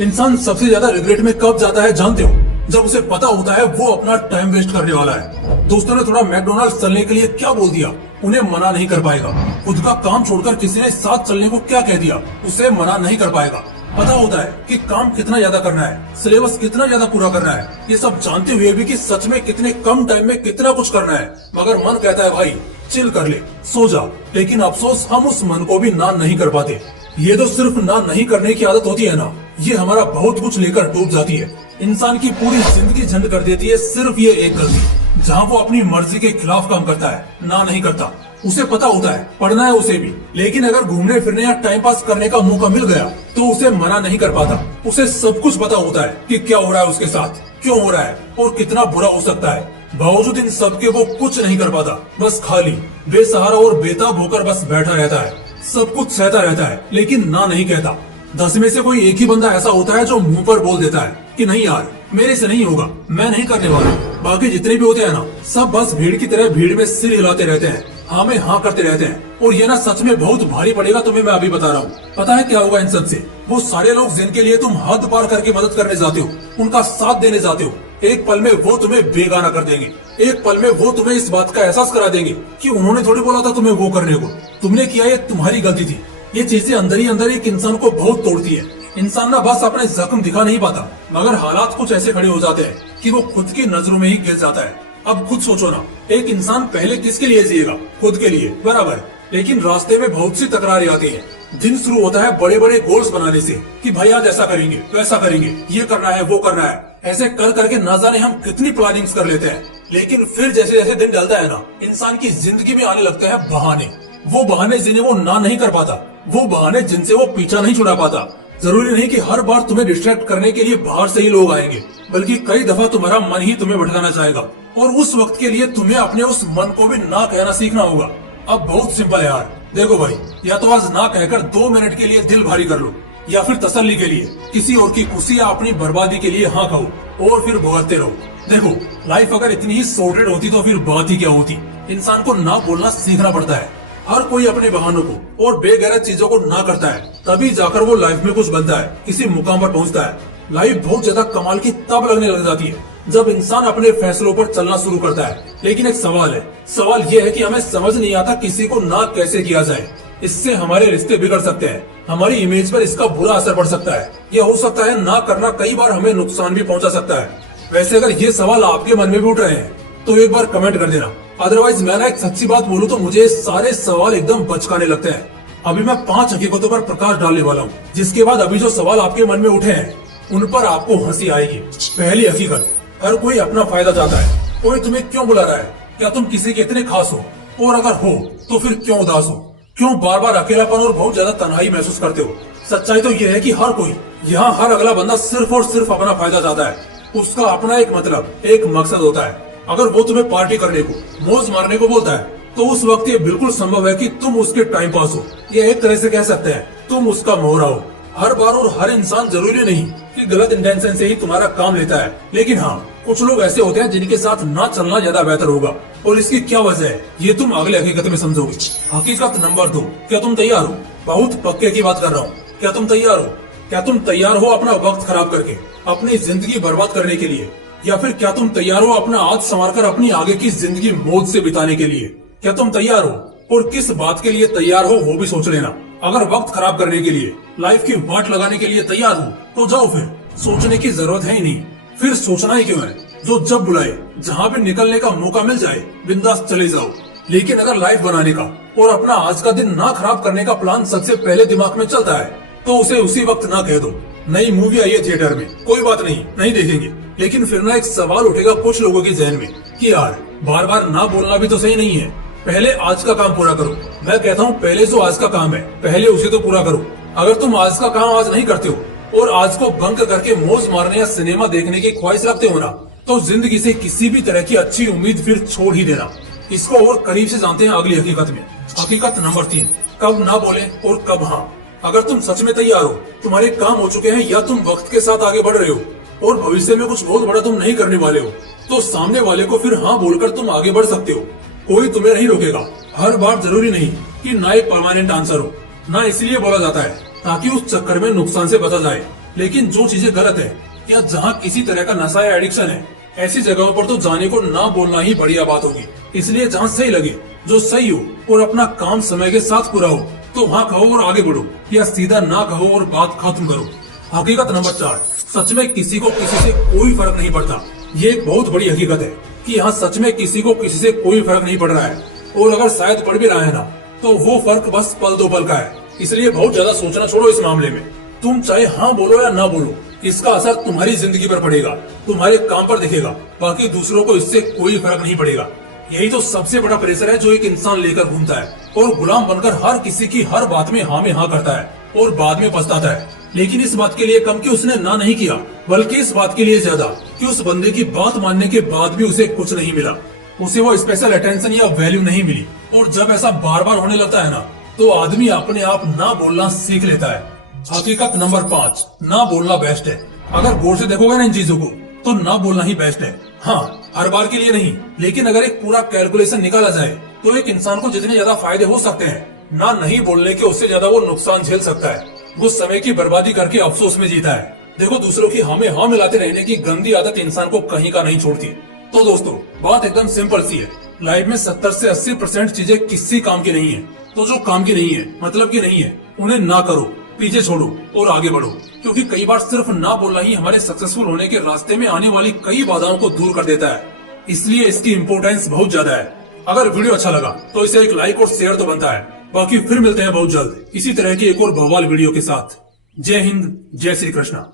इंसान सबसे ज्यादा रिग्रेट में कब जाता है जानते हो? जब उसे पता होता है वो अपना टाइम वेस्ट करने वाला है। दोस्तों ने थोड़ा मैकडोनल्ड्स चलने के लिए क्या बोल दिया, उन्हें मना नहीं कर पाएगा। खुद का काम छोड़कर किसी ने साथ चलने को क्या कह दिया, उसे मना नहीं कर पाएगा। पता होता है कि काम कितना ज्यादा करना है, सिलेबस कितना ज्यादा पूरा करना है, ये सब जानते हुए भी कि सच में कितने कम टाइम में कितना कुछ करना है, मगर मन कहता है भाई चिल कर ले, सो जा। लेकिन अफसोस हम उस मन को भी ना नहीं कर पाते। ये तो सिर्फ ना नहीं करने की आदत होती है ना, ये हमारा बहुत कुछ लेकर डूब जाती है। इंसान की पूरी जिंदगी झंड कर देती है सिर्फ ये एक गलती, जहाँ वो अपनी मर्जी के खिलाफ काम करता है, ना नहीं करता। उसे पता होता है पढ़ना है उसे भी, लेकिन अगर घूमने फिरने या टाइम पास करने का मौका मिल गया तो उसे मना नहीं कर पाता। उसे सब कुछ पता होता है कि क्या हो रहा है उसके साथ, क्यों हो रहा है और कितना बुरा हो सकता है। बावजूद इन सब के वो कुछ नहीं कर पाता, बस खाली बेसहारा और बेताब होकर बस बैठा रहता है। सब कुछ सहता रहता है लेकिन ना नहीं कहता। 10 में से कोई एक ही बंदा ऐसा होता है जो मुंह पर बोल देता है कि नहीं यार मेरे से नहीं होगा, मैं नहीं करने वाला। बाकी जितने भी होते हैं ना, सब बस भीड़ की तरह भीड़ में सिर हिलाते रहते हैं, हाँ में हाँ करते रहते हैं। और ये ना सच में बहुत भारी पड़ेगा तुम्हें, मैं अभी बता रहा हूँ। पता है क्या होगा इन सब से? वो सारे लोग जिनके लिए तुम हद पार करके मदद करने जाते हो, उनका साथ देने जाते हो, एक पल में वो तुम्हें बेगाना कर देंगे। एक पल में वो तुम्हें इस बात का एहसास करा देंगे कि उन्होंने थोड़ी बोला था तुम्हें वो करने को, तुमने किया, ये तुम्हारी गलती थी। ये चीजें अंदर ही अंदर एक इंसान को बहुत तोड़ती है। इंसान ना बस अपने जख्म दिखा नहीं पाता, मगर हालात कुछ ऐसे खड़े हो जाते हैं कि वो खुद की नजरों में ही गिर जाता है। अब खुद सोचो ना, एक इंसान पहले किसके लिए जिएगा? खुद के लिए, बराबर। लेकिन रास्ते में बहुत सी तकरारें आती है। दिन शुरू होता है बड़े बड़े गोल्स बनाने से कि भाई आज ऐसा करेंगे, वैसा करेंगे, ये करना है, वो करना है। ऐसे कर करके ना जाने हम कितनी प्लानिंग्स कर लेते हैं। लेकिन फिर जैसे जैसे दिन ढलता है ना, इंसान की जिंदगी में आने लगते हैं बहाने। वो बहाने जिन्हें वो ना नहीं कर पाता, वो बहाने जिनसे वो पीछा नहीं छुड़ा पाता। जरूरी नहीं कि हर बार तुम्हें डिस्ट्रैक्ट करने के लिए बाहर से ही लोग आएंगे, बल्कि कई दफा तुम्हारा मन ही तुम्हें भटकाना चाहेगा। और उस वक्त के लिए तुम्हें अपने उस मन को भी ना कहना सीखना होगा। अब बहुत सिंपल है यार, देखो भाई, या तो आज ना कहकर 2 मिनट के लिए दिल भारी कर लो, या फिर तसल्ली के लिए किसी और की खुशी या अपनी बर्बादी के लिए हाँ कहो और फिर भुगतते रहो। देखो, लाइफ अगर इतनी ही सॉर्टेड होती तो फिर बात ही क्या होती। इंसान को ना बोलना सीखना पड़ता है। हर कोई अपने बहानों को और बेगैरत चीजों को ना करता है, तभी जाकर वो लाइफ में कुछ बनता है, किसी मुकाम पर पहुंचता है। लाइफ बहुत ज्यादा कमाल की तब लगने लग जाती है जब इंसान अपने फैसलों पर चलना शुरू करता है। लेकिन एक सवाल है, सवाल ये है कि हमें समझ नहीं आता किसी को ना कैसे किया जाए। इससे हमारे रिश्ते बिगड़ सकते हैं, हमारी इमेज पर इसका बुरा असर पड़ सकता है। यह हो सकता है ना करना कई बार हमें नुकसान भी पहुंचा सकता है। वैसे अगर ये सवाल आपके मन में भी उठ रहे हैं तो एक बार कमेंट कर देना। अदरवाइज मैं ना एक सच्ची बात बोलूं तो मुझे सारे सवाल एकदम बचकाने लगते हैं। अभी मैं 5 हकीकतों पर प्रकाश डालने वाला हूँ, जिसके बाद अभी जो सवाल आपके मन में उठे हैं उन पर आपको हंसी आएगी। पहली हकीकत, हर कोई अपना फायदा चाहता है। कोई तुम्हें क्यों बुला रहा है? क्या तुम किसी के इतने खास हो? और अगर हो तो फिर क्यों उदास हो? क्यों बार बार अकेलापन और बहुत ज्यादा तन्हाई महसूस करते हो? सच्चाई तो ये है कि हर कोई, यहाँ हर अगला बंदा सिर्फ और सिर्फ अपना फायदा चाहता है। उसका अपना एक मतलब, एक मकसद होता है। अगर वो तुम्हें पार्टी करने को, मौज मारने को बोलता है तो उस वक्त ये बिल्कुल संभव है कि तुम उसके टाइम पास हो, या एक तरह से कह सकते हैं तुम उसका मोहरा हो। हर बार और हर इंसान जरूरी नहीं कि गलत इंटेंशन से ही तुम्हारा काम लेता है, लेकिन हाँ, कुछ लोग ऐसे होते हैं जिनके साथ ना चलना ज्यादा बेहतर होगा। और इसकी क्या वजह है ये तुम अगले हकीकत में समझोगे। हकीकत नंबर 2, क्या तुम तैयार हो? बहुत पक्के की बात कर रहा हूँ। क्या तुम तैयार हो? क्या तुम तैयार हो अपना वक्त खराब करके अपनी जिंदगी बर्बाद करने के लिए? या फिर क्या तुम तैयार हो अपना आज संवारकर अपनी आगे की जिंदगी मौज से बिताने के लिए? क्या तुम तैयार हो? और किस बात के लिए तैयार हो वो भी सोच लेना। अगर वक्त खराब करने के लिए, लाइफ की वाट लगाने के लिए तैयार हो तो जाओ, फिर सोचने की जरूरत है ही नहीं। फिर सोचना ही क्यों है? जो जब बुलाए, जहाँ भी निकलने का मौका मिल जाए, बिंदास चले जाओ। लेकिन अगर लाइफ बनाने का और अपना आज का दिन ना खराब करने का प्लान सबसे पहले दिमाग में चलता है तो उसे उसी वक्त ना कह दो। नई मूवी आई है थिएटर में, कोई बात नहीं, नहीं देखेंगे। लेकिन फिर ना एक सवाल उठेगा कुछ लोगों के जहन में कि यार बार बार ना बोलना भी तो सही नहीं है। पहले आज का काम पूरा करो। मैं कहता हूँ पहले जो आज का काम है पहले उसे तो पूरा करो। अगर तुम आज का काम आज नहीं करते हो और आज को बंक करके मौज मारने या सिनेमा देखने की ख्वाहिश रखते हो ना, तो जिंदगी से किसी भी तरह की अच्छी उम्मीद फिर छोड़ ही देना। इसको और करीब से जानते हैं अगली हकीकत में। हकीकत नंबर 3, कब ना बोले और कब हाँ। अगर तुम सच में तैयार हो, तुम्हारे काम हो चुके हैं या तुम वक्त के साथ आगे बढ़ रहे हो और भविष्य में कुछ बहुत बड़ा तुम नहीं करने वाले हो, तो सामने वाले को फिर हाँ बोलकर तुम आगे बढ़ सकते हो। कोई तुम्हें नहीं रोकेगा। हर बार जरूरी नहीं कि ना एक परमानेंट आंसर हो। ना इसलिए बोला जाता है ताकि उस चक्कर में नुकसान से बचा जाए, लेकिन जो चीजें गलत है या जहाँ किसी तरह का नशा या एडिक्शन है, ऐसी जगहों पर तो जाने को ना बोलना ही बढ़िया बात होगी। इसलिए जहाँ सही लगे, जो सही हो और अपना काम समय के साथ पूरा हो, तो वहाँ कहो और आगे बढ़ो, या सीधा ना कहो और बात खत्म करो। हकीकत नंबर 4, सच में किसी को किसी से कोई फर्क नहीं पड़ता। ये एक बहुत बड़ी हकीकत है कि यहाँ सच में किसी को किसी से कोई फर्क नहीं पड़ रहा है, और अगर शायद पड़ भी रहा है ना, तो वो फर्क बस पल दो पल का है। इसलिए बहुत ज्यादा सोचना छोड़ो इस मामले में। तुम चाहे हाँ बोलो या ना बोलो, इसका असर तुम्हारी जिंदगी पर पड़ेगा, तुम्हारे काम पर दिखेगा। बाकी दूसरों को इससे कोई फर्क नहीं पड़ेगा। यही तो सबसे बड़ा प्रेशर है जो एक इंसान लेकर घूमता है, और गुलाम बनकर हर किसी की हर बात में हाँ में हाँ करता है और बाद में पछताता है। लेकिन इस बात के लिए कम कि उसने ना नहीं किया, बल्कि इस बात के लिए ज्यादा कि उस बंदे की बात मानने के बाद भी उसे कुछ नहीं मिला, उसे वो स्पेशल अटेंशन या वैल्यू नहीं मिली। और जब ऐसा बार बार होने लगता है ना, तो आदमी अपने आप ना बोलना सीख लेता है। हकीकत नंबर 5, ना बोलना बेस्ट है। अगर गौर से देखोगे ना इन चीजों को, तो ना बोलना ही बेस्ट है। हाँ, हर बार के लिए नहीं, लेकिन अगर एक पूरा कैलकुलेशन निकाला जाए तो एक इंसान को जितने ज्यादा फायदे हो सकते हैं, ना नहीं बोलने के उससे ज्यादा वो नुकसान झेल सकता है। वो समय की बर्बादी करके अफसोस में जीता है। देखो, दूसरों की हमें हाँ मिलाते रहने की गंदी आदत इंसान को कहीं का नहीं छोड़ती। तो दोस्तों, बात एकदम सिंपल सी है। लाइफ में 70 से 80% चीजें किसी काम की नहीं है, तो जो काम की नहीं है, मतलब की नहीं है, उन्हें ना करो, पीछे छोड़ो और आगे बढ़ो। क्योंकि कई बार सिर्फ ना बोलना ही हमारे सक्सेसफुल होने के रास्ते में आने वाली कई बाधाओं को दूर कर देता है। इसलिए इसकी इम्पोर्टेंस बहुत ज्यादा है। अगर वीडियो अच्छा लगा तो इसे एक लाइक और शेयर तो बनता है। बाकी फिर मिलते हैं बहुत जल्द इसी तरह की एक और बवाल वीडियो के साथ। जय हिंद, जय श्री कृष्णा।